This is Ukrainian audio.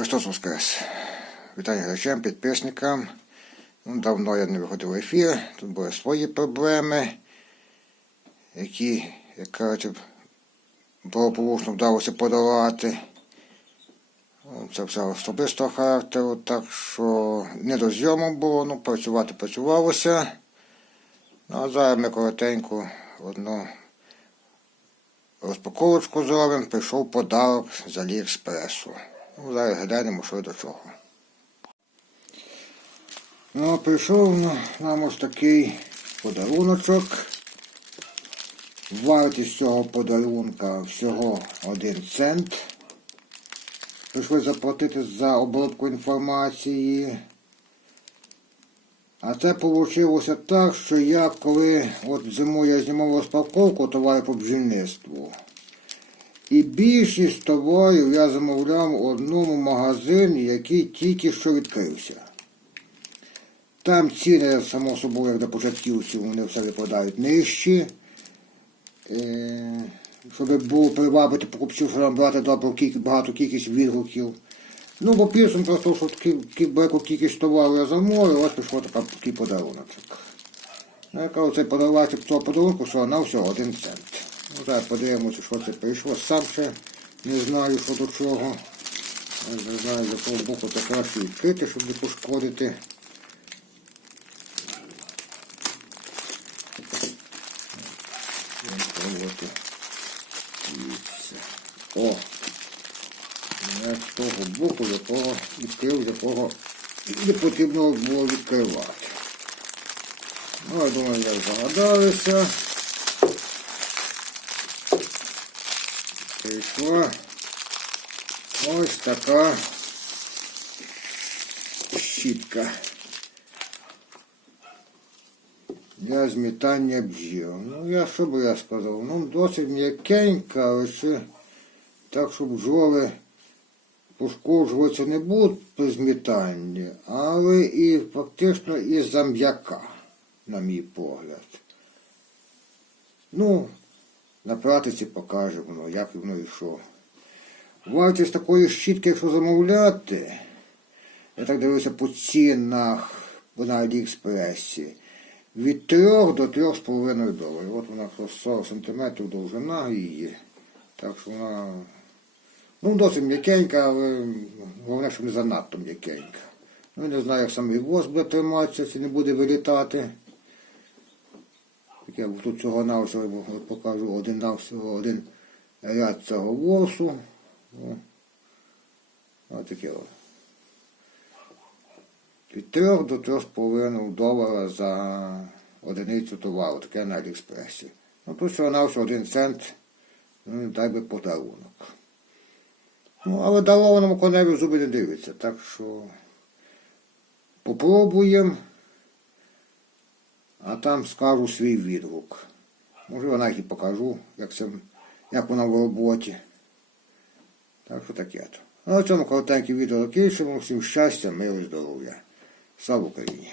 Христос Воскрес! Вітаю глядачам, підписникам. Ну, давно я не виходив в ефір. Тут були свої проблеми, які, як кажуть, благополучно вдалося подолати. Ну, Це все особистого характеру, так що не до зйомок було, ну працювати працювалося. Ну, а зараз ми коротенько одну розпаковочку зробимо. Прийшов подарок з Аліекспресу. Ну, зараз глянемо, що до чого. Ну, прийшов нам ось такий подаруночок. Вартість цього подарунка всього 1 цент. Прийшли заплатити за обробку інформації. А це вийшло так, що я коли от зимою я знімав розпаковку товарів по бджільництву. І більшість товарів я замовляв у одному магазині, який тільки що відкрився. Там ціни, само собою, як для початківців, вони все випадають нижчі. Е, щоб було привабити покупців, щоб нам брати добру багато кількість відгуків. Ну, по підсумку того, що велику кількість товару я замовив, ось пішло такий подаруночок. Ну, я кажу, цей подарувачок цього подарунку, що на всього один цент. Зараз подивимося, що це прийшло. Сам ще не знаю, що до чого. Не знаю, з якого боку це краще відкрити, щоб не пошкодити. О! Я з того боку, з якого відкрив, з якого не потрібно було відкривати. Ну, я думаю, як загадалися. Прийшла ось така щітка. Для змітання бджіл. Ну, я що би я сказав? Ну, досить м'якенька, але ще так, щоб бджоли пошкоджуватися не будуть при змітанні, але і фактично і зам'яка, на мій погляд. Ну, на практиці покаже воно, як воно і що. Вартість такої щітки, якщо замовляти, я так дивився по цінах на Аліекспресі, від 3 до 3,5 доларів. От вона 40 см довжина її. Так що вона ну, досить м'якенька, але головне, щоб не занадто м'якенька. Ну, не знаю, як сам воз буде триматися, чи не буде вилітати. Я тут цього навсього покажу один навсього один ряд цього восу. Ось таке. Від 3 до 3,5 долара за одиницю товару, таке на Аліекспресі. Ну тут всього навсього один цент, ну дай би подарунок. Ну, але дарованому коневі зуби не дивиться, так що попробуємо, а там скажу свій відгук. Може, вона і покажу, як, це, як вона в роботі. Так що таке то. Ну, на цьому коротеньке відео закінчимо. Всім щастя, миру здоров'я. Слава Україні!